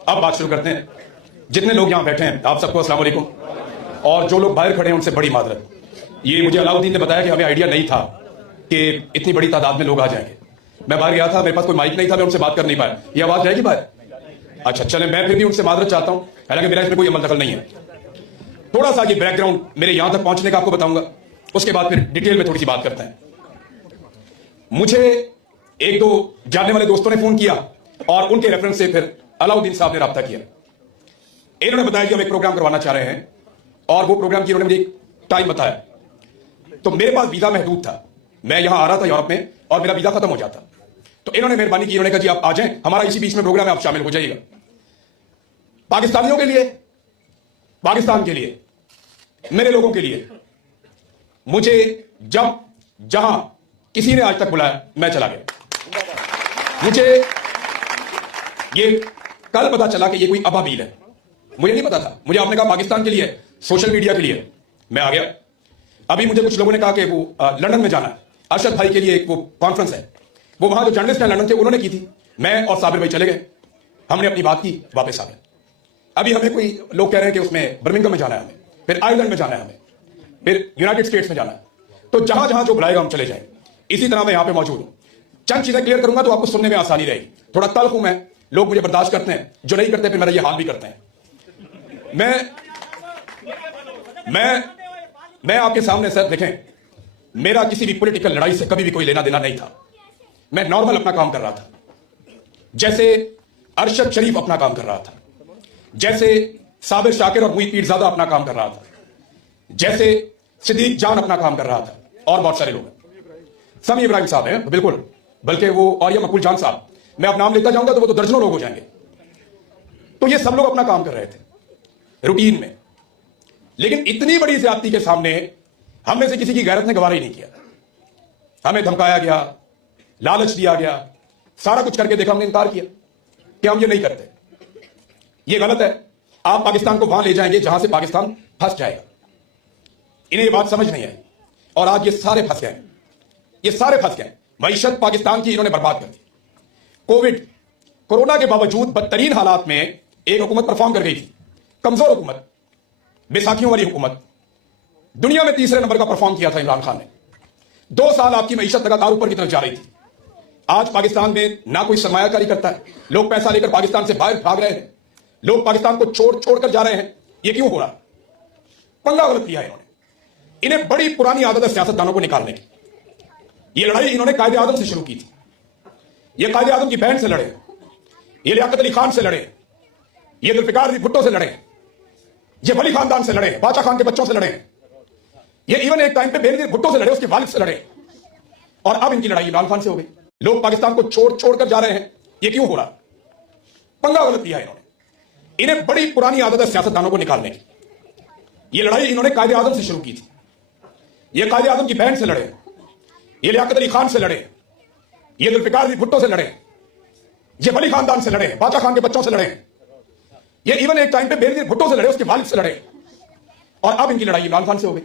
अब बात शुरू करते हैं। जितने लोग यहां बैठे हैं आप सबको अस्सलाम वालेकुम, और जो लोग बाहर खड़े हैं उनसे बड़ी मादरत। ये मुझे अलाउद्दीन ने बताया कि हमें आइडिया नहीं था कि इतनी बड़ी तादाद में लोग आ जाएंगे। मैं बाहर गया था, मेरे पास कोई माइक नहीं था, मैं उनसे बात कर नहीं पाया। ये आवाज जाएगी बाहर? अच्छा चले, मैं फिर भी उनसे मादरत चाहता हूं, हालांकि मेरा इसमें कोई अमल दखल नहीं है। थोड़ा सा ये बैकग्राउंड मेरे यहां तक पहुंचने का आपको बताऊंगा, उसके बाद फिर डिटेल में थोड़ी सी बात करते हैं। मुझे एक दो जानने वाले दोस्तों ने फोन किया और उनके रेफरेंस से फिर अलाउद्दीन साहब ने राब्ता किया। इन्होंने बताया कि हम एक प्रोग्राम करवाना चाह रहे हैं और वो प्रोग्राम की इन्होंने मुझे एक टाइम बताया। तो मेरे पास वीजा महदूद था, मैं यहां आ रहा था यूरोप में और मेरा वीजा खत्म हो जाता। तो इन्होंने मेहरबानी की, इन्होंने कहा जी आप आ जाएं, हमारा इसी बीच में प्रोग्राम है, आप शामिल हो जाइएगा। पाकिस्तानियों के लिए, पाकिस्तान के लिए, मेरे लोगों के लिए, मुझे जब जहां किसी ने आज तक बुलाया मैं चला गया। मुझे ये कल पता चला कि ये कोई अबाबील है, मुझे नहीं पता था। मुझे आपने कहा पाकिस्तान के लिए, सोशल मीडिया के लिए, मैं आ गया। अभी मुझे कुछ लोगों ने कहा कि वो लंदन में जाना है, अरशद भाई के लिए एक वो कॉन्फ्रेंस है, वो वहां जो जर्नलिस्ट हैं लंदन थे उन्होंने की थी। मैं और साबिर भाई चले गए, हमने अपनी बात की, वापस आ गए। अभी हमें कोई लोग कह रहे हैं कि उसमें बर्मिंघम में जाना है, हमें फिर आयरलैंड में जाना है, हमें फिर यूनाइटेड स्टेट्स में जाना है। तो जहां जहां जो बुलाएगा हम चले जाएंगे। इसी तरह मैं यहां पे मौजूद हूं, चंद चीजें क्लियर करूंगा तो आपको सुनने में आसानी रहेगी। थोड़ा तल्ख हूं मैं, लोग मुझे बर्दाश्त करते हैं, जो नहीं करते फिर मेरा ये हाल भी करते हैं। मैं आपके सामने सर देखें, मेरा किसी भी पॉलिटिकल लड़ाई से कभी भी कोई लेना देना नहीं था। मैं नॉर्मल अपना काम कर रहा था, जैसे अरशद शरीफ अपना काम कर रहा था, जैसे साबिर शाकिर और मुईद पीरजादा अपना काम कर रहा था, जैसे सिद्दीक जान अपना काम कर रहा था, और बहुत सारे लोग। समी इब्राहिम साहब हैं बिल्कुल, बल्कि वो, और ये मकबूल जान साहब, मैं अब नाम लेता जाऊंगा तो वो तो दर्जनों लोग हो जाएंगे। तो ये सब लोग अपना काम कर रहे थे रूटीन में, लेकिन इतनी बड़ी ज्यादती के सामने हम में से किसी की गैरत ने गवारा ही नहीं किया। हमें धमकाया गया, लालच दिया गया, सारा कुछ करके देखा, हमने इनकार किया कि हम ये नहीं करते, ये गलत है। आप पाकिस्तान को वहां ले जाएंगे जहां से पाकिस्तान फंस जाएगा। इन्हें ये बात समझ नहीं आई और आज ये सारे फंस गए, ये सारे फंस गए। मईशत पाकिस्तान की इन्होंने बर्बाद कर दी। कोविड कोरोना के बावजूद बदतरीन हालात में एक हुकूमत परफॉर्म कर गई थी, कमजोर हुकूमत, बैसाखियों वाली हुकूमत। दुनिया में तीसरे नंबर का परफॉर्म किया था इमरान खान ने। 2 साल आपकी मईशत लगातार ऊपर की तरफ जा रही थी। आज पाकिस्तान में ना कोई सरमायाकारी करता है, लोग पैसा लेकर पाकिस्तान से बाहर भाग रहे हैं, लोग पाकिस्तान को छोड़ कर जा रहे हैं। ये क्यों हो रहा? पंगा गलत लिया इन्होंने। इन्हें बड़ी पुरानी आदत है सियासतदानों को निकालने की। ये लड़ाई इन्होंने कायदे आजम से शुरू की थी। ये कायदे आजम की बहन से लड़े, ये लियाकत अली खान से लड़े, ये जुल्फिकार भुट्टो से लड़े, ये वली खानदान से लड़े, बादशाह खान के बच्चों से लड़े, ये इवन एक टाइम पे बेनजीर भुट्टो से लड़े, उसके वालिद से लड़े, और अब इनकी लड़ाई इमरान खान से हो गई। लोग पाकिस्तान को छोड़ कर जा रहे हैं। ये क्यों हो रहा? पंगा गलत लिया इन्होंने। इन्हें बड़ी पुरानी आदत है सियासतदानों को निकालने की। ये लड़ाई इन्होंने कायदे आजम से शुरू की थी। ये कायदे आजम की बहन से लड़े, ये लियाकत अली खान से लड़े, ये जुल्फिकार भुट्टो से लड़े, ये वली खानदान से लड़े, बादशाह खान के बच्चों से लड़े, ये इवन एक टाइम पे बेनजीर भुट्टो से लड़े, उसके वालिद से लड़े, और अब इनकी लड़ाई इमरान खान से हो गई।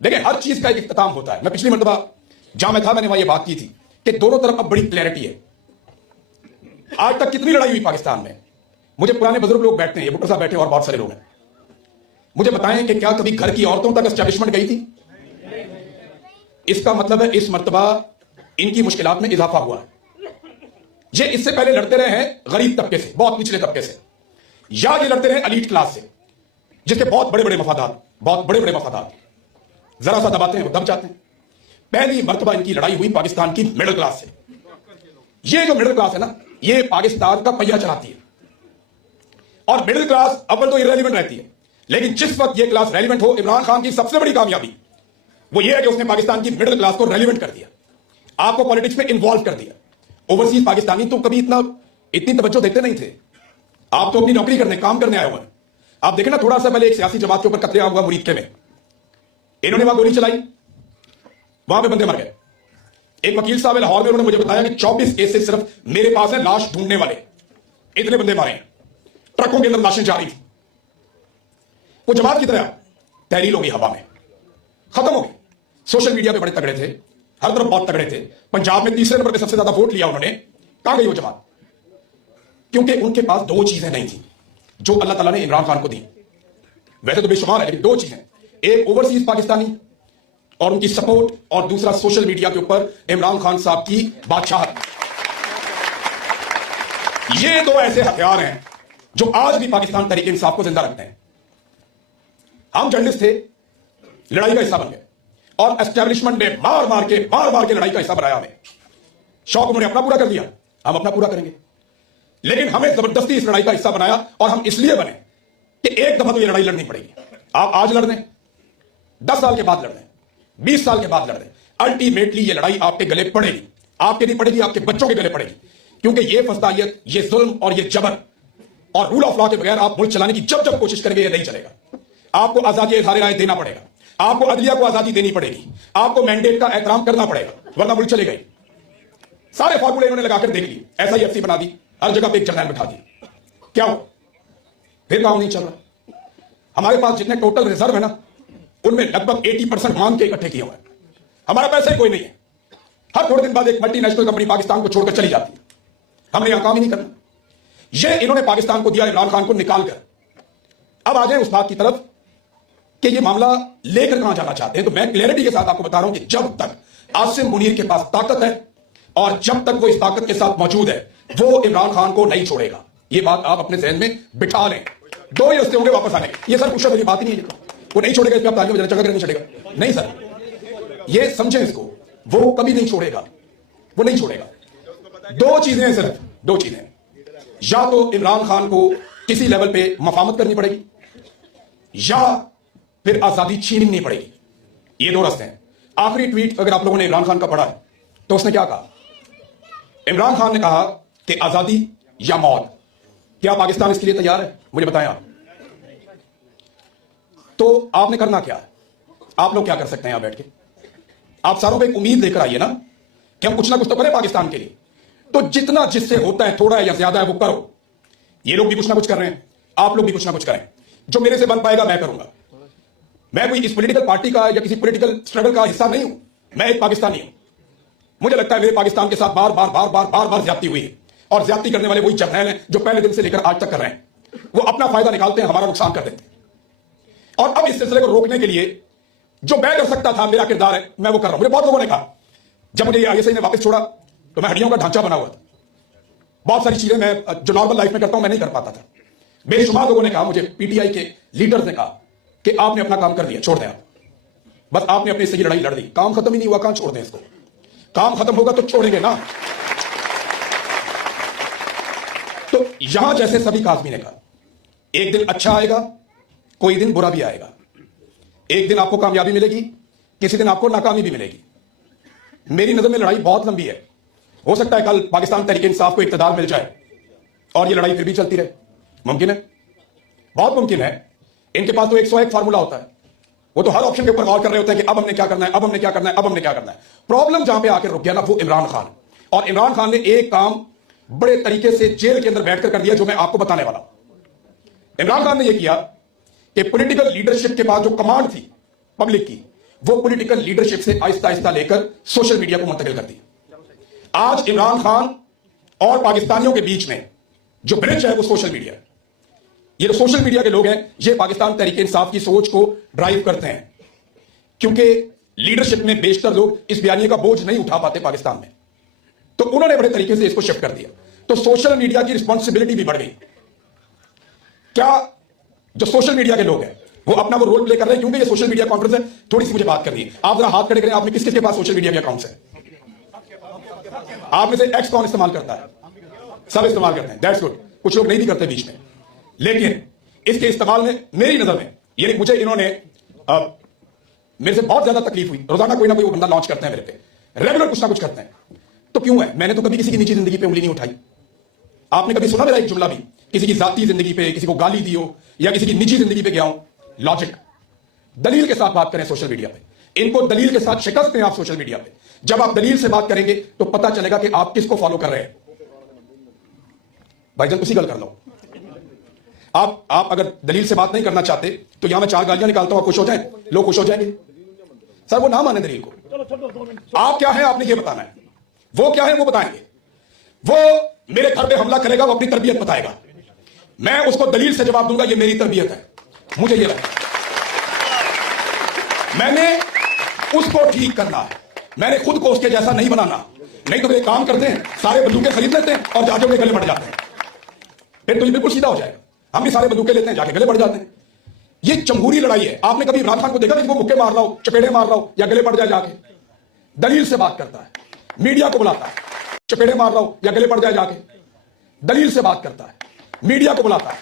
देखिए, हर चीज का एक इख्तिताम होता है। मैं पिछली मर्तबा जहां मैं था, मैंने वहां ये बात की थी कि दोनों तरफ अब बड़ी क्लैरिटी है। आज तक कितनी लड़ाई हुई पाकिस्तान में? मुझे पुराने बुजुर्ग लोग बैठते हैं, ये भुट्टो साहब बैठे और बहुत सारे लोग हैं, मुझे बताएं कि क्या कभी घर की औरतों तक एस्टैब्लिशमेंट गई थी? इसका मतलब है इस मर्तबा इनकी मुश्किलात में इजाफा हुआ है। ये इससे पहले लड़ते रहे हैं गरीब तबके से, बहुत निचले तबके से, या ये लड़ते रहे एलीट क्लास से, जिसके बहुत बड़े बड़े मफादात, बहुत बड़े बड़े मफादात, जरा सा दबाते हैं वो दब जाते हैं। पहली मर्तबा इनकी लड़ाई हुई पाकिस्तान की मिडिल क्लास से। ये जो मिडिल क्लास है ना, ये पाकिस्तान का पहिया चलाती है, और मिडिल क्लास अव्वल तो इररेलेवेंट रहती है, लेकिन जिस वक्त ये क्लास रेलिवेंट हो, इमरान खान की सबसे बड़ी कामयाबी वो ये है कि उसने पाकिस्तान की मिडिल क्लास को रेलिवेंट कर दिया, आपको पॉलिटिक्स में इन्वॉल्व कर दिया। ओवरसीज पाकिस्तानी तो कभी इतनी तवज्जो देते नहीं थे। आप तो अपनी नौकरी करने, काम करने आए हुए हैं। आप देखें ना, थोड़ा सा पहले एक सियासी जमात के ऊपर कत्लेआम हुआ मुरीदके में, इन्होंने वहां गोली चलाई, वहां पे बंदे मर गए। एक वकील साहब लाहौर में, उन्होंने मुझे बताया कि 24 केसेस सिर्फ मेरे पास है लाश ढूंढने वाले, इतने बंदे मारे हैं, ट्रकों के अंदर लाशें जा रही थी। वो जमात की तरह तहरील हो गई, हवा में खत्म हो गई। सोशल मीडिया पे बड़े तगड़े थे, हर तरफ बहुत तगड़े थे। पंजाब में तीसरे नंबर पे सबसे ज्यादा वोट लिया उन्होंने, कहां गई वो जमात? क्योंकि उनके पास दो चीजें नहीं थी जो अल्लाह ताला ने इमरान खान को दी। वैसे तो बेशुमार है, लेकिन दो चीजें, एक ओवरसीज पाकिस्तानी और उनकी सपोर्ट, और दूसरा सोशल मीडिया के ऊपर इमरान खान साहब की बादशाहत। ये दो ऐसे हथियार हैं जो आज भी पाकिस्तान तहरीक इंसाफ को जिंदा रखते हैं। हम जर्नलिस्ट थे, लड़ाई का हिस्सा बन गए और एस्टेब्लिशमेंट ने मार मार के लड़ाई का हिस्सा बनाया हमें। शौक उन्होंने अपना पूरा कर लिया, हम अपना पूरा करेंगे, लेकिन हमें जबरदस्ती इस लड़ाई का हिस्सा बनाया। और हम इसलिए बने कि एक दफा तो ये लड़ाई लड़नी पड़ेगी। आप आज लड़ दें, 10 साल के बाद लड़ दें, 20 साल के बाद लड़ दें, अल्टीमेटली ये लड़ाई आपके गले पड़ेगी। आपके नहीं पड़ेगी, आपके बच्चों के गले पड़ेगी। क्योंकि ये फसादियत, ये जुल्म और ये जबर और रूल ऑफ लॉ के बगैर आप मुल्क चलाने की जब जब कोशिश करेंगे, ये नहीं चलेगा। आपको आजादी इज़हार राय देना पड़ेगा, आपको अदलिया को आजादी देनी पड़ेगी, आपको मैंडेट का एहतराम करना पड़ेगा, वरना मुल्क चलेगा ही। सारे फॉर्मूले इन्होंने लगाकर देख लिए, SIFC बना दी, हर जगह पे एक जर्नल बिठा दी, क्या हो, फिर काम नहीं चल रहा। हमारे पास जितने टोटल रिजर्व है ना, उनमें लगभग 80% मांग के इकट्ठे किए हुए हैं। हमारा पैसा ही कोई नहीं है। हर थोड़े दिन बाद एक मल्टीनेशनल कंपनी पाकिस्तान को छोड़कर चली जाती है। हमने यहां काम ही नहीं करना। यह इन्होंने पाकिस्तान को दिया, इमरान खान को निकालकर। अब आ जाए उस बात की तरफ कि ये मामला लेकर कहां जाना चाहते हैं। तो मैं क्लियरिटी के साथ आपको बता रहा हूं कि जब तक आसिम मुनीर के पास ताकत है और जब तक वो इस ताकत के साथ मौजूद है, वो इमरान खान को नहीं छोड़ेगा। ये बात आप अपने जहन में बिठा लें। दो ही रस्ते होंगे वापस आने के। ये सर कुछ वाली बात ही नहीं है। वो नहीं छोड़ेगा, इसमें आप तालियों में चक्कर नहीं चढ़ेगा, नहीं सर, ये समझें इसको, वो कभी नहीं छोड़ेगा, वो नहीं छोड़ेगा। दो चीजें हैं सिर्फ, दो चीजें, या तो इमरान खान को किसी लेवल पे मफामत करनी पड़ेगी या फिर आजादी छीननी पड़ेगी। ये दो रास्ते हैं। आखिरी ट्वीट अगर आप लोगों ने इमरान खान का पढ़ा है तो उसने क्या कहा? इमरान खान ने कहा कि आजादी या मौत। क्या पाकिस्तान इसके लिए तैयार है? मुझे बताएं आप। तो आपने करना क्या? आप लोग क्या कर सकते हैं यहां बैठ के? आप सारों को एक उम्मीद लेकर आइए ना कि हम कुछ ना कुछ तो करें पाकिस्तान के लिए। तो जितना जिससे होता है, थोड़ा है या ज्यादा है, वो करो। ये लोग भी कुछ ना कुछ कर रहे हैं, आप लोग भी कुछ ना कुछ करें। जो मेरे से बन पाएगा मैं करूंगा। मैं कोई इस पॉलिटिकल पार्टी का या किसी पॉलिटिकल स्ट्रगल का हिस्सा नहीं हूं। मैं एक पाकिस्तानी हूं। मुझे लगता है मेरे पाकिस्तान के साथ बार बार ज्यादती हुई है, और ज्यादती करने वाले वही जर्नैल हैं जो पहले दिन से लेकर आज तक कर रहे हैं। वो अपना फायदा निकालते हैं, हमारा नुकसान कर देते हैं। और अब इस सिलसिले को रोकने के लिए जो मैं कर सकता था, मेरा किरदार है, मैं वो कर रहा हूं। मुझे बहुत लोगों ने कहा, जब मुझे ISI ने वापस छोड़ा तो मैं हड्डियों का ढांचा बना हुआ था। बहुत सारी चीजें मैं जो नॉर्मल लाइफ में करता हूं मैं नहीं कर पाता था। बेशुमार लोगों ने कहा, मुझे PTI के लीडर्स ने कहा कि आपने अपना काम कर दिया, छोड़ दें आप, बस आपने अपनी सही लड़ाई लड़ दी, काम खत्म ही नहीं हुआ, कहां छोड़ दें इसको? काम खत्म होगा तो छोड़ेंगे ना। तो यहां जैसे सभी काज़मी ने कहा, एक दिन अच्छा आएगा, कोई दिन बुरा भी आएगा। एक दिन आपको कामयाबी मिलेगी, किसी दिन आपको नाकामी भी मिलेगी। मेरी नजर में लड़ाई बहुत लंबी है। हो सकता है कल पाकिस्तान तहरीक इंसाफ को इक्तदार मिल जाए और ये लड़ाई फिर भी चलती रहे। मुमकिन है, बहुत मुमकिन है। इनके पास तो 101 फार्मूला होता है। वो तो हर ऑप्शन के ऊपर गौर कर रहे होते हैं कि अब हमने क्या करना है, अब हमने क्या करना है, अब हमने क्या करना है। प्रॉब्लम जहां पे आकर रुक गया ना, वो इमरान खान। और इमरान खान ने एक काम बड़े तरीके से जेल के अंदर बैठकर कर दिया, जो मैं आपको बताने वाला हूं। इमरान खान ने यह किया कि पॉलिटिकल लीडरशिप के पास जो कमांड थी पब्लिक की, वो पॉलिटिकल लीडरशिप से आहिस्ता आहिस्ता लेकर सोशल मीडिया को मुंतकिल कर दी। आज इमरान खान और पाकिस्तानियों के बीच में जो ब्रिज है वो सोशल मीडिया है। ये जो सोशल मीडिया के लोग हैं, ये पाकिस्तान तहरीक इंसाफ की सोच को ड्राइव करते हैं, क्योंकि लीडरशिप में बेशतर लोग इस बयानिए का बोझ नहीं उठा पाते पाकिस्तान में। तो उन्होंने बड़े तरीके से इसको शिफ्ट कर दिया। तो सोशल मीडिया की रिस्पॉन्सिबिलिटी भी बढ़ गई। क्या जो सोशल मीडिया के लोग हैं वो अपना वो रोल प्ले कर रहे हैं? क्योंकि ये सोशल मीडिया कॉन्फ्रेंस है, थोड़ी सी मुझे बात करनी है। आप जरा हाथ खड़े करें, आपने किस किसके पास सोशल मीडिया के अकाउंट्स है? आप में से एक्स कौन इस्तेमाल करता है? सब इस्तेमाल करते हैं, दैट्स गुड। कुछ लोग नहीं भी करते बीच में, लेकिन इसके इस्तेमाल में मेरी नजर में यानी मुझे इन्होंने मेरे से बहुत ज्यादा तकलीफ हुई। रोजाना कोई ना कोई बंदा लॉन्च करते हैं मेरे पे, रेगुलर कुछ ना कुछ करते हैं। तो क्यों है? मैंने तो कभी किसी की निजी जिंदगी पे उंगली नहीं उठाई। आपने कभी सुना मेरा एक जुमला भी किसी की जाती जिंदगी पे, किसी को गाली दी हो या किसी की निजी जिंदगी पे गया हूं? लॉजिक, दलील के साथ बात करें सोशल मीडिया पे। इनको दलील के साथ शिकस्त दें आप सोशल मीडिया पे। जब आप दलील से बात करेंगे तो पता चलेगा कि आप किसको फॉलो कर रहे हैं। भाईजान उसी गल कर लो। आप अगर दलील से बात नहीं करना चाहते तो यहां मैं 4 गालियां निकालता हूं, आप खुश हो जाएं, लोग खुश हो जाएंगे। सर वो ना माने दलील को। आप क्या है आपने ये बताना है, वो क्या है वो बताएंगे। वो मेरे घर पे हमला करेगा, वो अपनी तरबियत बताएगा, मैं उसको दलील से जवाब दूंगा, ये मेरी तरबियत है, मुझे ये लगा। मैंने उसको ठीक करना है, मैंने खुद को उसके जैसा नहीं बनाना। नहीं तो वे काम करते हैं, सारे बंदूकें खरीद लेते हैं और जाके उनके गले बढ़ जाते हैं, फिर तो ये बिल्कुल सीधा हो जाएगा। हम भी सारे बंदूकें लेते हैं, जाके गले बढ़ जाते हैं। ये जमहूरी लड़ाई है। आपने कभी इमरान खान को देखा कि वो मुक्के मार रहा हो, चपेड़े मार रहा हो या गले पड़ जाए? जाके दलील से बात करता है, मीडिया को बुलाता है, चपेड़े मार रहा हो या गले पड़ जाए, जाके दलील से बात करता है, मीडिया को बुलाता है,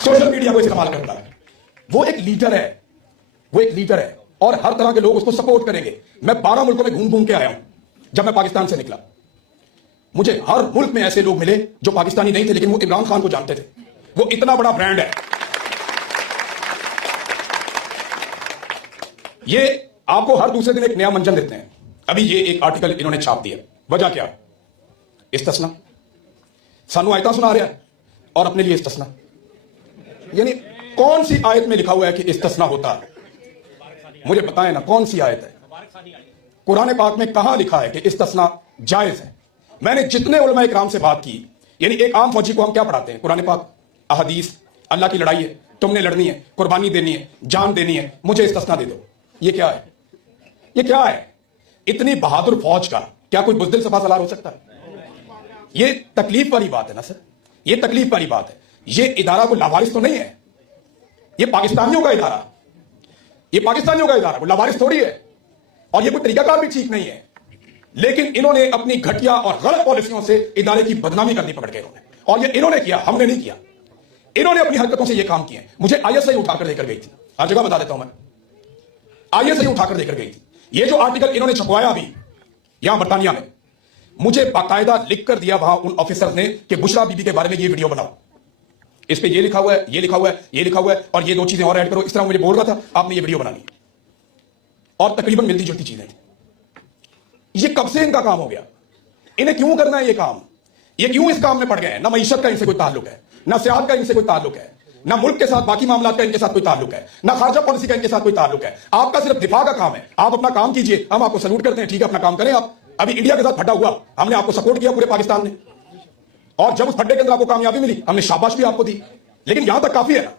सोशल मीडिया को इस्तेमाल करता है। वो एक लीडर है, वो एक लीडर है और हर तरह के लोग उसको सपोर्ट करेंगे। मैं 12 मुल्कों में घूम घूम के आया हूं। जब मैं पाकिस्तान से निकला, मुझे हर मुल्क में ऐसे लोग मिले जो पाकिस्तानी नहीं थे, लेकिन वो इमरान खान को जानते थे। वो इतना बड़ा ब्रांड है। ये आपको हर दूसरे दिन एक नया मंजन देते हैं। अभी ये एक आर्टिकल इन्होंने छाप दिया, वजह क्या? इस्तिस्ना, सानू आयता सुना रहा है और अपने लिए इस्तिस्ना। यानी कौन सी आयत में लिखा हुआ है कि इस्तिस्ना होता है? मुझे बताएं ना, कौन सी आयत है? कुरान पाक में कहां लिखा है कि इस्तिस्ना जायज है? मैंने जितने उलमा इकराम से बात की, यानी एक आम फौजी को हम क्या पढ़ाते हैं? कुरान पाक, अहदीस, अल्लाह की लड़ाई है, तुमने लड़नी है, कुर्बानी देनी है, जान देनी है, मुझे इस्तिस्ना दे दो। ये क्या है? ये क्या है? इतनी बहादुर फौज का क्या कोई बुज़दिल सफा सलार हो सकता है? ये तकलीफ वाली बात है ना सर, ये तकलीफ वाली बात है। ये इदारा को लावारिस तो नहीं है, ये पाकिस्तानियों का इदारा, ये पाकिस्तानियों का इदारा, वो लावारिस थोड़ी है। और ये कोई तरीकाकार भी ठीक नहीं है, लेकिन इन्होंने अपनी घटिया और गलत पॉलिसियों से इदारे की बदनामी करनी पकड़ के इन्होंने, और ये इन्होंने किया, हमने नहीं किया। इन्होंने अपनी हरकतों से ये काम किए। मुझे आईएसआई उठाकर लेकर गई थी, हर जगह बता देता हूं मैं, आईएसआई उठाकर लेकर गई थी। ये जो आर्टिकल इन्होंने छपवाया अभी यहां बरतानिया में, मुझे बाकायदा लिख कर दिया वहां उन ऑफिसर्स ने कि बुशरा बीबी के बारे में ये वीडियो बनाओ, इस पे ये लिखा हुआ है, ये लिखा हुआ है, ये लिखा हुआ है, और ये 2 चीजें और ऐड करो। इस तरह मुझे बोल रहा था, आपने ये वीडियो बनानी, और तकरीबन मिलती जुलती चीजें थी। ये कब से इनका काम हो गया? इन्हें क्यों करना है ये काम? ये क्यों इस काम में पड़ गए हैं? ना मईशत का इनसे कोई ताल्लुक है, ना सियासत का इनसे कोई ताल्लुक है, ना मुल्क के साथ बाकी मामला का इनके साथ कोई ताल्लुक है, ना खारजा पॉलिसी का इनके साथ कोई ताल्लुक है। आपका सिर्फ दिफा का काम है। आप अपना काम कीजिए, हम आपको सल्यूट करते हैं, ठीक है, अपना काम करें आप। अभी इंडिया के साथ फटा हुआ, हमने आपको सपोर्ट किया पूरे पाकिस्तान ने, और जब उस फड्डे के अंदर आपको कामयाबी मिली, हमने शाबाश भी आपको दी। लेकिन यहां तक काफी है ना,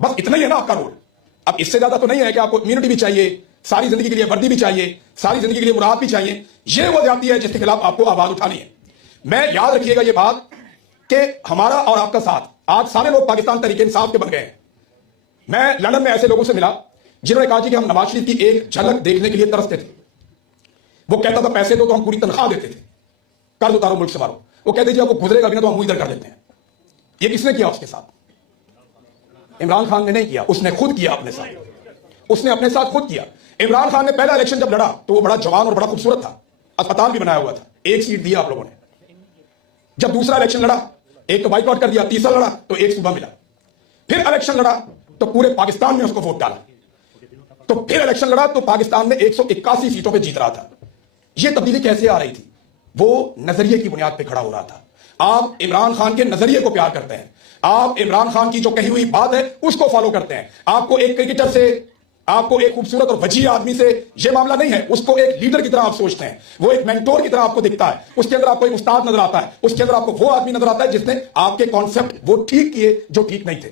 बस इतना ही है ना आपका रोल। अब इससे ज्यादा तो नहीं है कि आपको इम्यूनिटी भी चाहिए, सारी जिंदगी के लिए वर्दी भी चाहिए, सारी जिंदगी के लिए मुराद भी चाहिए। यह वो जाती है जिसके खिलाफ आपको आवाज उठानी है। मैं, याद रखिएगा ये बात कि हमारा और आपका साथ, आज सारे लोग पाकिस्तान तरीके इंसाफ के बन गए हैं। मैं लंदन में ऐसे लोगों से मिला जिन्होंने कहा कि हम नवाज शरीफ की एक झलक देखने के लिए तरसते थे। वो कहता था पैसे दो तो हम पूरी तनख्वाह देते थे, कर्ज उतारो मुल्क से मारो। वो कहते थे अब वो गुजरेगा भी ना तो हम मुंह इधर कर देते हैं। ये किसने किया उसके साथ? इमरान खान ने नहीं किया, उसने खुद किया अपने साथ, उसने अपने साथ खुद किया। इमरान खान ने पहला इलेक्शन जब लड़ा तो वो बड़ा जवान और बड़ा खूबसूरत था, अस्पताल भी बनाया हुआ था, 1 सीट दिया आप लोगों ने। जब दूसरा इलेक्शन लड़ा, एक तो बाइकआउट कर दिया, तीसरा लड़ा तो 1 सूबा मिला, फिर इलेक्शन लड़ा तो पूरे पाकिस्तान में उसको वोट डाला, तो फिर इलेक्शन लड़ा तो पाकिस्तान में 181 सीटों पे जीत रहा था। यह तब्दीली कैसे आ रही थी? वो नजरिए की बुनियाद पे खड़ा हो रहा था। आप इमरान खान के नजरिए को प्यार करते हैं, आप इमरान खान की जो कही हुई बात है उसको फॉलो करते हैं। आपको एक क्रिकेटर से, आपको एक खूबसूरत और वजीह आदमी से यह मामला नहीं है, उसको एक लीडर की तरह आप सोचते हैं, वो एक मेंटोर की तरह आपको दिखता है, उसके अंदर आपको एक उस्ताद नजर आता है, उसके अंदर आपको वो आदमी नजर आता है जिसने आपके कॉन्सेप्ट वो ठीक किए जो ठीक नहीं थे।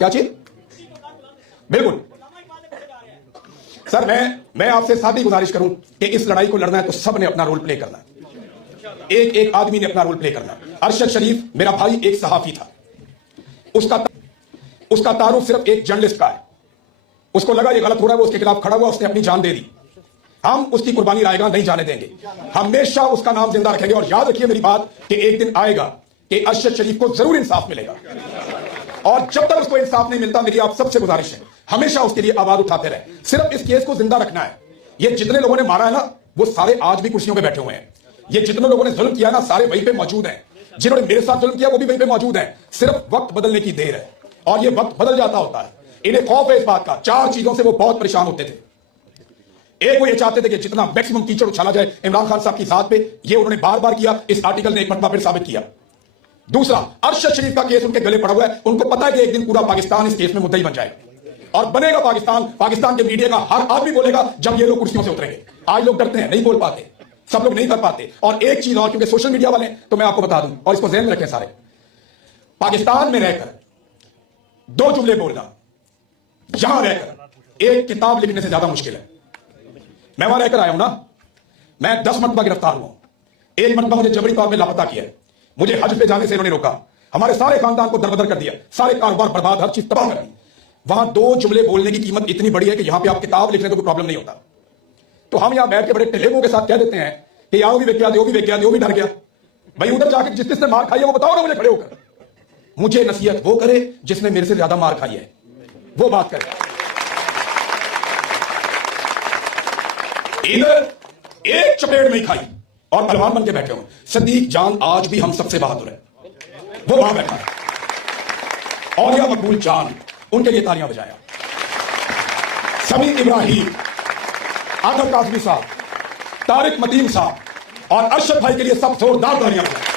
क्या चीज? बिल्कुल सर, मैं आपसे सादी गुजारिश करूं कि इस लड़ाई को लड़ना है तो सब ने अपना रोल प्ले करना है, एक एक आदमी ने अपना रोल प्ले करना। अरशद शरीफ मेरा भाई एक सहाफी था, उसका तारुफ सिर्फ एक जर्नलिस्ट का है। उसको लगा ये गलत हो रहा है, वो उसके खिलाफ खड़ा हुआ, उसने अपनी जान दे दी। हम उसकी कुर्बानी रायगा नहीं जाने देंगे, हमेशा उसका नाम जिंदा रखेंगे। और याद रखिए मेरी बात कि एक दिन आएगा कि अरशद शरीफ को जरूर इंसाफ मिलेगा, और जब तक उसको इंसाफ नहीं मिलता, मेरी आप सबसे गुजारिश है हमेशा उसके लिए आवाज उठाते रहे। सिर्फ इस केस को जिंदा रखना है। ये जितने लोगों ने मारा है ना, वो सारे आज भी कुर्सियों पे बैठे हुए हैं। ये जितने लोगों ने जुल्म किया ना, सारे वहीं पे मौजूद हैं। जिन्होंने मेरे साथ जुल्म किया वो भी वहीं पे मौजूद हैं। सिर्फ वक्त बदलने की देर है, और ये वक्त बदल जाता होता है। इन्हें खौफ है इस बात का। 4 चीजों से वो बहुत परेशान होते थे। एक, वो ये चाहते थे कि जितना मैक्सिमम कीचड़ उछाला जाए इमरान खान साहब की जात पे, ये उन्होंने बार बार किया, इस आर्टिकल ने एक मरतबा फिर साबित किया। दूसरा, अरशद शरीफ का केस उनके गले पड़ा हुआ है, उनको पता है कि एक दिन पूरा पाकिस्तान इस केस में मुद्दई बन जाएगा। और बनेगा पाकिस्तान। पाकिस्तान के मीडिया का हर आदमी बोलेगा जब ये लोग कुर्सियों से उतरेंगे। आज लोग डरते हैं, नहीं बोल पाते, सब लोग नहीं कर पाते। और एक चीज और, क्योंकि सोशल मीडिया वाले, तो मैं आपको बता दूं और इसको ध्यान में रखें सारे, पाकिस्तान में रहकर दो जुमले बोलना यहां रहकर एक किताब लिखने से ज्यादा मुश्किल है। मैं वहां रहकर आया हूं ना, मैं 10 मरतबा गिरफ्तार हुआ। एक मरतबा मुझे जबरी तौर पर लापता किया, मुझे हज पे जाने से इन्होंने रोका, हमारे सारे खानदान को दरबदर कर दिया, सारे कारोबार बर्बाद, हर चीज तबाह कर दी। वहां दो जुमले बोलने की कीमत इतनी बड़ी है कि यहां पे आप किताब लिखने को कोई प्रॉब्लम नहीं होता। तो हम यहां बैठ के बड़े टेलेबों के साथ कह देते हैं कि यार वो भी बेकिया, वो भी बेकिया, वो भी डर गया। भाई उधर जाकर जिस जिसने मार खाई है वो बताओ ना मुझे खड़े होकर। मुझे नसीहत वो करे जिसने मेरे से ज्यादा मार खाई है, वो बात करे। इधर एक चपेट में खाई और पहलवान बन के बैठे हो। सदीक जान आज भी हम सबसे बहादुर है, वो वहां बैठा है। और या मकबूल जान, उनके लिए तालियां बजाया। समी इब्राहिम, आदम काजमी साहब, तारिक मतीन साहब और अरशद भाई के लिए सब जोरदार तालियां बजाया।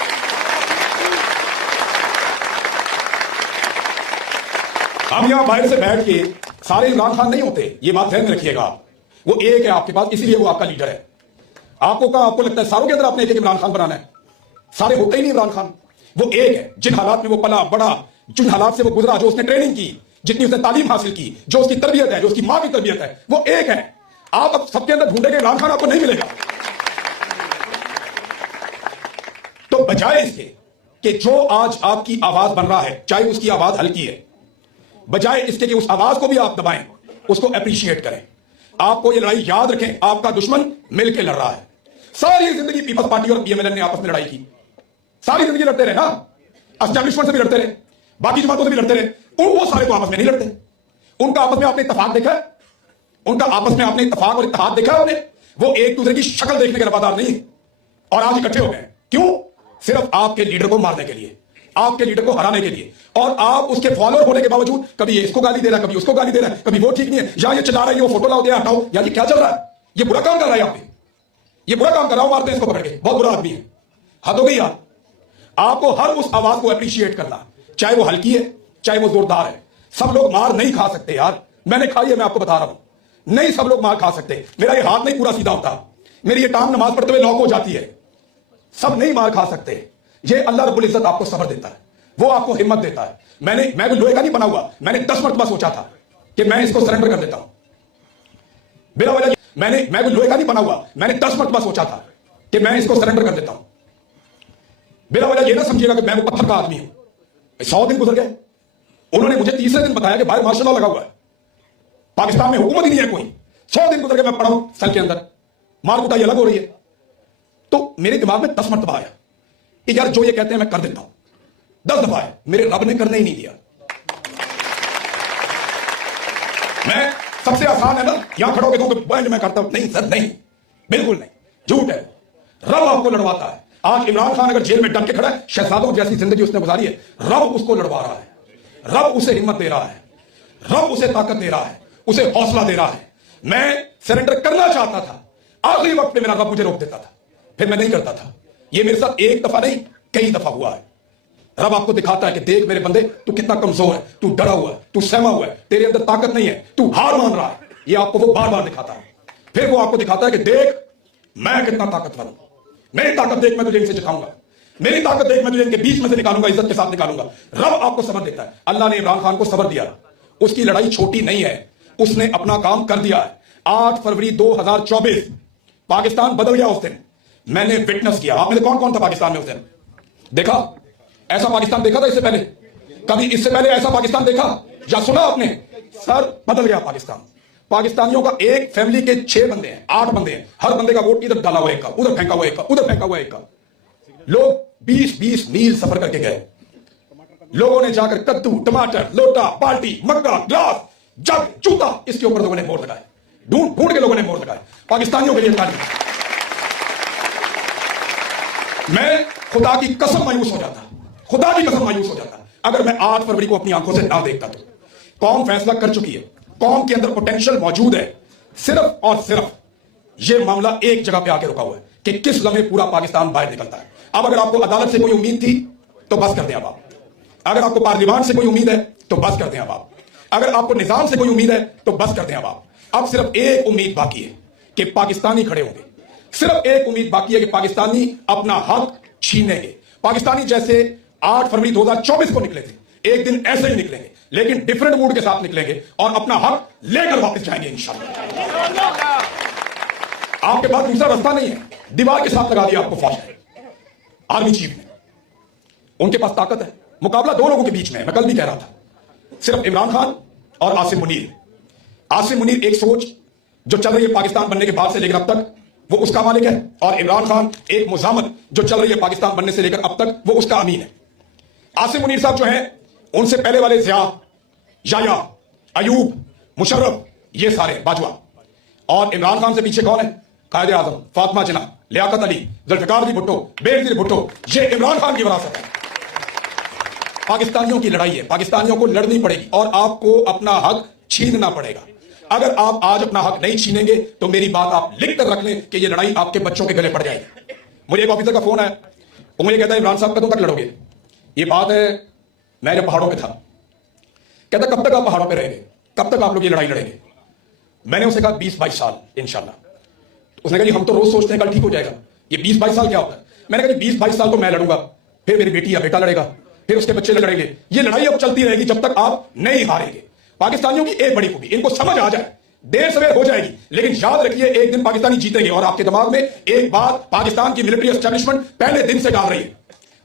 हम यहां बाहर से बैठ के सारे इमरान खान नहीं होते, ये बात ध्यान में रखिएगा आप। वो एक है आपके पास, इसलिए वो आपका लीडर है। आपको कहा, आपको लगता है सारों के अंदर आपने एक एक इमरान खान बनाना है? सारे होते ही नहीं इमरान खान। वो एक है, जिन हालात में वो पला बड़ा, जिन हालात से वो गुजरा, जो उसने ट्रेनिंग की, जितनी उसने तालीम हासिल की, जो उसकी तरबियत है, जो उसकी मां की तरबियत है, वो एक है। आप अब सबके अंदर ढूंढेंगे इमरान खान, आपको नहीं मिलेगा। तो बजाय इसके कि जो आज आपकी आवाज बन रहा है, चाहे उसकी आवाज हल्की है, बजाय इसके कि उस आवाज को भी आप दबाएं, उसको अप्रिशिएट करें। आपको ये लड़ाई याद रखें, आपका दुश्मन मिलकर लड़ रहा है। सारी जिंदगी पीपल्स पार्टी और पीएमएलएन ने आपस में लड़ाई की, सारी जिंदगी लड़ते रहे ना, एस्टैब्लिशमेंट से भी लड़ते रहे, बाकी जमातों से भी लड़ते रहे। वो सारे तो आपस में नहीं लड़ते। उनका आपस में आपने इत्तेफाक देखा है? उनका आपस में आपने इत्तेफाक और इत्तेहाद देखा है? उन्हें वो एक दूसरे की शक्ल देखने के वफादार नहीं है। और आज इकट्ठे हो गए, क्यों? सिर्फ आपके लीडर को मारने के लिए, आपके लीडर को हराने के लिए। और आप उसके फॉलोअर होने के बावजूद कभी ये इसको गाली दे रहा है, कभी उसको गाली दे रहा है, कभी वो ठीक नहीं है, या ये चला रहा है, वो फोटो लाओ, हटाओ, या ये क्या चल रहा है? ये बुरा काम कर रहा है यहाँ पे, ये बुरा काम कर रहा हूं, मारते हैं इसको पकड़ के, बहुत बुरा आदमी है। हद हो गई यार। आपको हर उस आवाज को अप्रिशिएट करना, चाहे वो हल्की है, चाहे वो जोरदार है। सब लोग मार नहीं खा सकते यार, मैंने खाई है, मैं आपको बता रहा हूं। नहीं सब लोग मार खा सकते। मेरा ये हाथ नहीं पूरा सीधा होता, मेरी ये टांग नमाज पढ़ते हुए लॉक हो जाती है। सब नहीं मार खा सकते। ये अल्लाह रब्बुल इज्जत आपको सब्र देता है, वो आपको हिम्मत देता है। मैं कोई लोहे का नहीं बना हुआ। मैंने 10 मरतबा सोचा था कि मैं इसको सरेंडर कर देता हूं बिला वजह। मैं कोई लोहे का नहीं बना हुआ। मैंने 10 मरतबा सोचा था कि मैं इसको सरेंडर कर देता हूं बिला वजह। ये ना समझिएगा कि मैं वो पत्थर का आदमी हूं। 100 दिन गुजर गए, उन्होंने मुझे तीसरे दिन बताया कि बाहर मार्शल लॉ लगा हुआ है, पाकिस्तान में हुकूमत ही नहीं है कोई। 100 दिन गुजर गए, मैं पढ़ा हूं सेल के अंदर, मार कुटाई अलग हो रही है। तो मेरे दिमाग में 10 मरतबा आया कि यार जो ये कहते हैं मैं कर देता हूं। 10 दफा है, मेरे रब ने करने ही नहीं दिया। मैं सबसे आसान है ना, यहां खड़ो के तो मैं करता हूं, नहीं सर नहीं, बिल्कुल नहीं, झूठ है। रब आपको लड़वाता है। आज इमरान खान अगर जेल में डट के खड़ा है, शहजादों जैसी जिंदगी उसने गुजारी है, रब उसको लड़वा रहा है, रब उसे हिम्मत दे रहा है, रब उसे ताकत दे रहा है, उसे हौसला दे रहा है। मैं सरेंडर करना चाहता था, आखिरी वक्त में मेरा रब मुझे रोक देता था, फिर मैं नहीं करता था। यह मेरे साथ एक दफा नहीं कई दफा हुआ है। रब आपको दिखाता है कि देख मेरे बंदे, तू कितना कमजोर है, तू डरा हुआ है, तू सहमा हुआ है, तेरे अंदर ताकत नहीं है, तू हार मान रहा है। ये आपको वो बार बार दिखाता है। फिर वो आपको दिखाता है कि देख मैं कितना ताकतवर हूं, मेरी ताकत देख, मैं तुझे इनसे चिखाऊंगा, मेरी ताकत देख, मैं तुझे इनके बीच में से निकालूंगा, इज्जत के साथ निकालूंगा। रब आपको सब्र देता है। अल्लाह ने इमरान खान को सब्र दिया, उसकी लड़ाई छोटी नहीं है, उसने अपना काम कर दिया है। 8 फरवरी 2024 पाकिस्तान बदल गया। उस दिन मैंने विटनेस किया। आप में कौन कौन था पाकिस्तान में उस दिन? देखा ऐसा पाकिस्तान देखा था इससे पहले? कभी इससे पहले ऐसा पाकिस्तान देखा या सुना आपने? सर बदल गया पाकिस्तान। पाकिस्तानियों का एक फैमिली के 6 बंदे हैं, 8 बंदे हैं, हर बंदे का वोट इधर डाला हुआ एक का, उधर फेंका हुआ एक का, उधर फेंका हुआ एक का। लोग 20-20 मील सफर करके गए। लोगों ने जाकर कद्दू, टमाटर, लोटा, बाल्टी, मग्गा, ग्लास, जग, जूता, इसके ऊपर लोगों ने मोहर लगाए। ढूंढ ढूंढ के लोगों ने मोहर लगाए। पाकिस्तानियों के लिए ताली। मैं खुदा की कसम मायूस हो जाता, खुदा की कसम मायूस हो जाता अगर मैं 8 फरवरी को अपनी आंखों से ना देखता। तो कौम फैसला कर चुकी है, कौम के अंदर पोटेंशियल मौजूद है। सिर्फ और सिर्फ यह मामला एक जगह पे आके रुका हुआ है कि किस लम्हे पूरा पाकिस्तान बाहर निकलता है। अब अगर आपको अदालत से कोई उम्मीद थी तो बस कर दें अब आप। अगर आपको पार्लियामेंट से कोई उम्मीद है तो बस कर दें अब आप। अगर आपको निजाम से कोई उम्मीद है तो बस कर दें। अब सिर्फ एक उम्मीद बाकी है कि पाकिस्तानी खड़े होंगे। सिर्फ एक उम्मीद बाकी है कि पाकिस्तानी अपना हक छीनेंगे। पाकिस्तानी जैसे 8 फरवरी 2024 को निकले थे, एक दिन ऐसे ही निकलेंगे, लेकिन डिफरेंट मूड के साथ निकलेंगे और अपना हक लेकर वापस जाएंगे इंशाअल्लाह। आपके पास दूसरा रास्ता नहीं है, दीवार के साथ लगा दिया आपको फौज ने, आर्मी चीफ ने। उनके पास ताकत है, मुकाबला दो लोगों के बीच में है। मैं कल भी कह रहा था, सिर्फ इमरान खान और आसिम मुनीर। आसिम मुनीर एक सोच जो चल रही है पाकिस्तान बनने के बाद से लेकर अब तक, वो उसका मालिक है, और इमरान खान एक मुजामत जो चल रही है पाकिस्तान बनने से लेकर अब तक, वो उसका अमीन है। आसिम मुनीर साहब जो हैं, उनसे पहले वाले ज़िया, याया, अयूब, मुशर्रफ, ये सारे बाजवा, और इमरान खान से पीछे कौन है? कायदे आजम, फातिमा जिन्ना, लियाकत अली, जुल्फिकार अली भुट्टो, बेनजीर भुट्टो। ये इमरान खान की विरासत है। पाकिस्तानियों की लड़ाई है, पाकिस्तानियों को लड़नी पड़ेगी और आपको अपना हक छीनना पड़ेगा। अगर आप आज अपना हक नहीं छीनेंगे तो मेरी बात आप लिख कर रख लें कि यह लड़ाई आपके बच्चों के गले पड़ जाएगी। मुझे एक ऑफिसर का फोन है, वो मुझे कहता है इमरान साहब कब तक लड़ोगे? ये बात है, मैं जब पहाड़ों पे था, कहता कब तक आप पहाड़ों पे रहेंगे, कब तक आप लोग ये लड़ाई लड़ेंगे? मैंने उसे कहा 20-22 साल इंशाल्लाह। उसने कहा जी हम तो रोज सोचते हैं कल ठीक हो जाएगा, ये 20-22 साल क्या होता है? मैंने कहा 20-22 साल तो मैं लड़ूंगा, फिर मेरी बेटी या बेटा लड़ेगा, फिर उसके बच्चे लड़ेंगे। ये लड़ाई अब चलती रहेगी जब तक आप नहीं हारेंगे। पाकिस्तानियों की एक बड़ी खूबी, इनको समझ आ जाए, देर सवेर हो जाएगी, लेकिन याद रखिए एक दिन पाकिस्तानी जीतेंगे। और आपके दिमाग में एक बात पाकिस्तान की मिलिट्री एस्टेब्लिशमेंट पहले दिन से डाल रही है,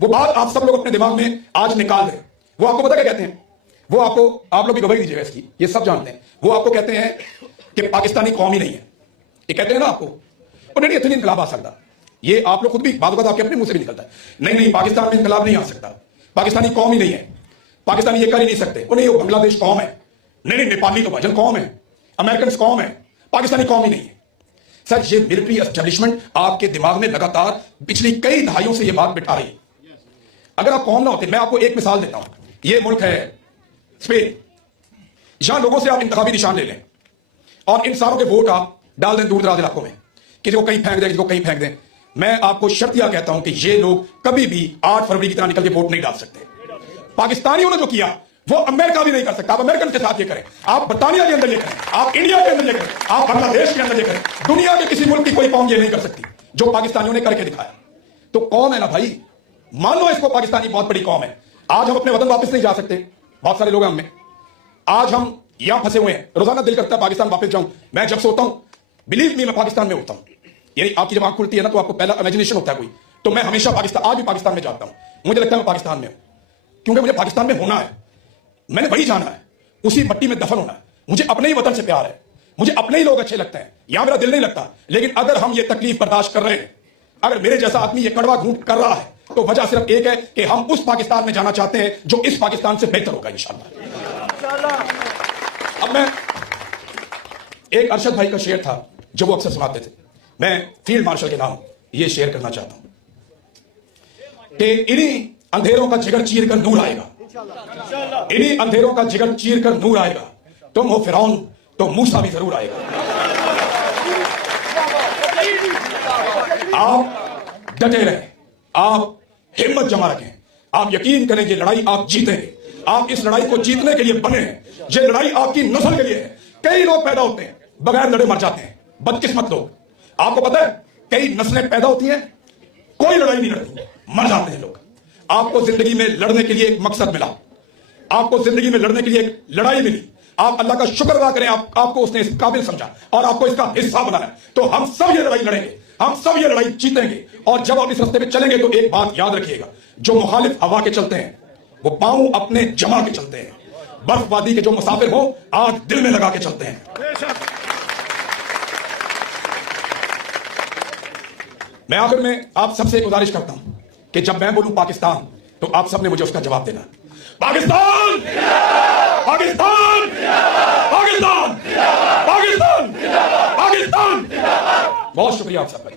वो बात आप सब लोग अपने दिमाग में आज निकाल दें। वो आपको पता क्या कहते हैं? वो आपको, आप लोग भी गवाही दीजिएगा इसकी, ये सब जानते हैं। वो आपको कहते हैं कि पाकिस्तानी कौम ही नहीं है। ये कहते हैं ना आपको, और नहीं इतनी इनकलाब आ सकता। ये आप लोग खुद भी बात आपके अपने मुंह से भी निकलता है, नहीं नहीं पाकिस्तान में इनकलाब नहीं आ सकता, पाकिस्तानी कौम ही नहीं है, पाकिस्तानी ये कर ही नहीं सकते। वो नहीं, वो बांग्लादेश कौम है, नहीं नेपाली तो भजन कौम है, अमेरिकन कौम है, पाकिस्तानी कौम ही नहीं है। सर ये मिलिट्री एस्टेब्लिशमेंट आपके दिमाग में लगातार पिछली कई दहाइयों से ये बात बिठा रही है। अगर आप कौम ना होते, मैं आपको एक मिसाल देता हूं, ये मुल्क है स्पेन, यहां लोगों से आप इंतखाबी निशान ले लें और इन सारों के वोट आप डाल दें दूर दराज इलाकों में, किसी को कहीं फेंक दें, किसी को कहीं फेंक दें। मैं आपको शर्तिया कहता हूं कि ये लोग कभी भी 8 फरवरी की तरह निकल के वोट नहीं डाल सकते। पाकिस्तानियों ने जो किया वो अमेरिका भी नहीं कर सकता। आप अमेरिकन के साथ ये करें, आप बर्तानिया के अंदर ये करें, आप इंडिया के अंदर ये करें, आप बांग्लादेश के अंदर ये करें, दुनिया के किसी मुल्क की कोई कौम ये नहीं कर सकती जो पाकिस्तानियों ने करके दिखाया। तो कौम है ना भाई, मान लो इसको पाकिस्तानी बहुत बड़ी कौम है। आज हम अपने वतन वापस नहीं जा सकते, बहुत सारे लोग हैं हमें, आज हम यहां फंसे हुए हैं। रोजाना दिल करता है पाकिस्तान वापस जाऊं। मैं जब सोता हूं, बिलीव मी, मैं पाकिस्तान में होता हूं। यानी आपकी जब आंख खुलती है ना तो आपको पहला इमेजिनेशन होता है कोई, तो मैं हमेशा पाकिस्तान, आज भी पाकिस्तान में जाता हूं। मुझे लगता है मैं पाकिस्तान में हूं, क्योंकि मुझे पाकिस्तान में होना है, मैंने वही जाना है, उसी मट्टी में दफन होना है। मुझे अपने ही वतन से प्यार है, मुझे अपने ही लोग अच्छे लगते हैं, यहां मेरा दिल नहीं लगता। लेकिन अगर हम ये तकलीफ बर्दाश्त कर रहे हैं, अगर मेरे जैसा आदमी ये कड़वा घूंट कर रहा है, तो वजह सिर्फ एक है कि हम उस पाकिस्तान में जाना चाहते हैं जो इस पाकिस्तान से बेहतर होगा इंशाअल्लाह। अब मैं, एक अरशद भाई का शेर था जो वो अक्सर सुनाते थे, मैं फील्ड मार्शल के नाम ये शेयर करना चाहता हूं कि इन्हीं अंधेरों का जिगर चीर कर नूर आएगा, इन्हीं अंधेरों का जिगर चीर कर नूर आएगा। तुम हो फिरौन तो मूसा भी जरूर आएगा। आप डटे रहें, आप हिम्मत जमा रखें, आप यकीन करें ये लड़ाई आप जीतेंगे। आप इस लड़ाई को जीतने के लिए बने हैं, ये लड़ाई आपकी नस्ल के लिए है। कई लोग पैदा होते हैं बगैर लड़े मर जाते हैं, बदकिस्मत लोग। आपको पता है कई नस्लें पैदा होती हैं, कोई लड़ाई नहीं लड़ती, मर जाते हैं लोग। आपको जिंदगी में लड़ने के लिए एक मकसद मिला, आपको जिंदगी में लड़ने के लिए एक लड़ाई मिली। आप अल्लाह का शुक्र अदा करें, आपको उसने इस काबिल समझा और आपको इसका हिस्सा बनाया। तो हम सब ये लड़ाई लड़ेंगे, हम सब ये लड़ाई जीतेंगे। और जब आप इस रास्ते पे चलेंगे तो एक बात याद रखिएगा, जो मुखालिफ हवा के चलते हैं वो पांव अपने जमा के चलते हैं, बर्फवादी के जो मुसाफिर हो आग दिल में लगा के चलते हैं। मैं आखिर में आप सबसे गुजारिश करता हूं कि जब मैं बोलूं पाकिस्तान तो आप सबने मुझे उसका जवाब देना। पाकिस्तान, पाकिस्तान, पाकिस्तान, पाकिस्तान, पाकिस्तान। बहुत शुक्रिया आप सबका।